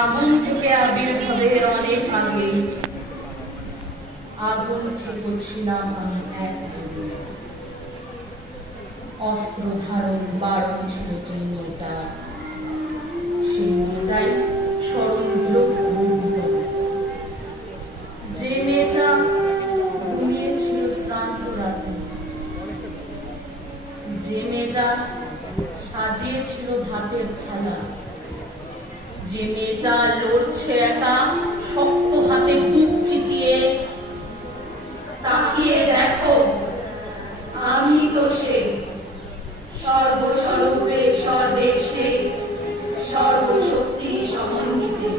আগুন থেকে আবির্ভাবের অনেক আগে আগুন ছিলাম আমি একজন। অস্ত্র ধারণ বারণ ছিল যে মেয়েটা, সেই মেয়েটাই স্মরণগুলো ভুল। যে মেয়েটা ঘুমিয়েছিল শ্রান্ত রাতে, যে মেয়েটা সাজিয়েছিল ভাতের থালা, যে মেয়েটা লড়ছে একা শক্ত হাতে বুক চিতিয়ে, তাকিয়ে দেখো আমি তো সে, সর্বস্বরূপে সর্বেশে সর্বশক্তি সমন্বিতে।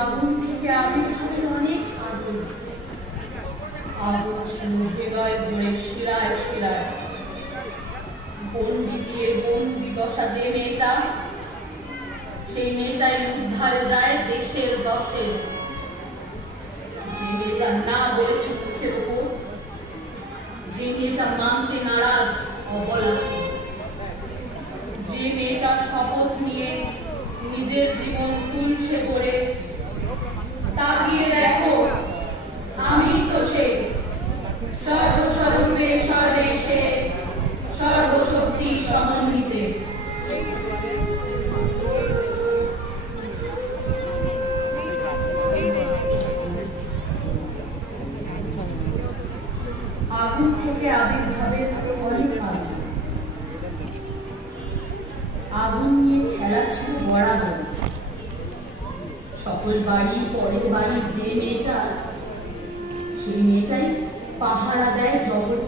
আগুন থেকে আবির্ভাবের অনেক আগুন, আগুন ছিল হৃদয় ভরে শিরায় শিরায়। বন্দি দিয়ে বন্দি দশা যে মেয়েটা, সেই মেয়েটাই উদ্ধারে যায় দেশের দশে। যে মেয়েটা না বলেছে মুখের উপর, যে মেয়েটা মানতে নারাজ অবলাসী, যে মেয়েটা শপথ নিয়ে নিজের জীবন তুলছে গড়ে, তাকিয়ে দেখো আমি তো সে, সর্বস্বরূপে সর্বেশে সর্বশক্তি সমন্বিতে। আগুন থেকে আবির্ভাবের অনেক আগুন, আগুন নিয়ে খেলা ছিল বরাবর। সকল বাড়ি পরের বাড়ির যে মেয়েটা, সেই মেয়েটাই পাহারা দেয় জগৎ।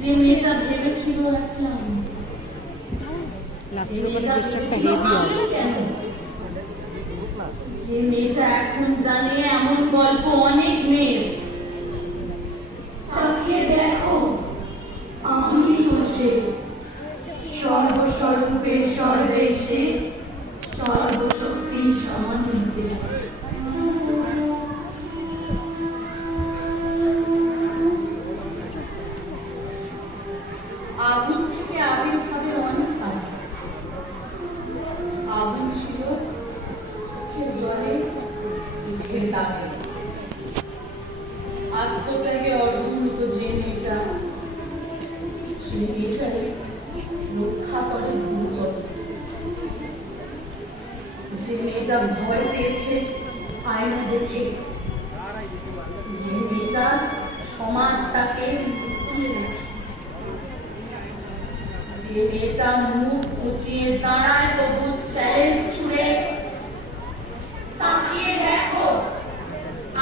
যে মেয়েটা ভেবেছিল একলা, যে মেয়েটা এখন জানে এমন গল্প অনেক মেয়ের। তাকিয়ে দেখো আমি তো সে, সর্বস্বরূপে সর্বেশে সর্বশক্তি সমন্বিতে। আগুন থেকে আবির্ভাবের অনেক আগে আগুন ছিল চোখের জলে পিঠের দাগে। আত্মত্যাগে অর্ধমৃত যে মেয়েটা, সেই মেয়েটাই রক্ষা করে গুরুতর। যে মেয়েটা ভয় পেয়েছে আয়না দেখে, যে মেয়েটা সমাজ তাকে লুকিয়ে রাখে, যে মেয়েটা মুখ উঁচিয়ে দাঁড়ায় তবু চ্যালেঞ্জ ছুড়ে, তাকিয়ে দেখো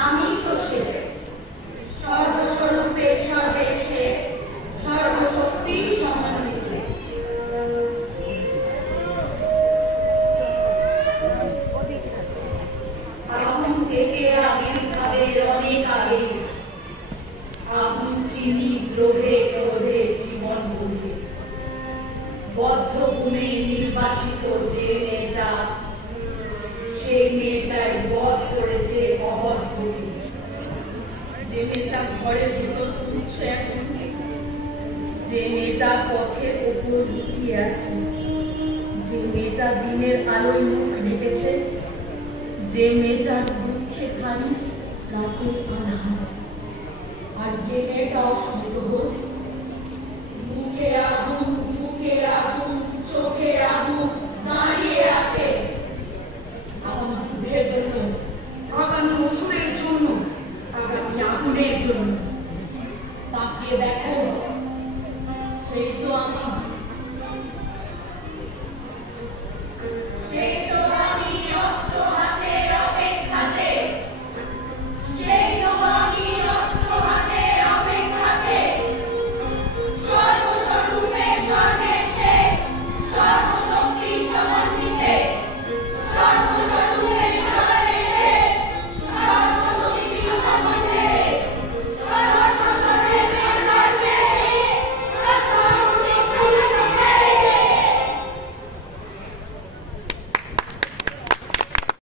আমি তো সে, সর্বস্বরূপে সর্বেশে সর্বশক্তি সমন্বিতে। আগুন থেকে আবির্ভাবের অনেক আগে আগুন চিনি দ্রোহে ক্রোধে জীবন বোধে। বদ্ধ ভূমে নির্বাসিত যে মেয়েটা, সেই মেয়েটাই বধ করেছে অবদ্ধকে। যে মেয়েটা ঘরের ভিতর খুঁজছে এখন, যে মেয়েটা পথের ওপর লুটিয়ে আছে, যে মেয়েটা দিনের আলোয় মুখ ঢেকেছে, যে মেয়েটার দুঃখে খানি রাতের আধার, আর যে মেয়েটা অসম্ভব মুখে আগুন, বুকে আগুন, চোখে আগুন দাঁড়িয়ে আছে আগামী যুদ্ধের জন্য, আগামী অসুরের জন্য, আগামী আগুনের জন্য। তাকে দেখো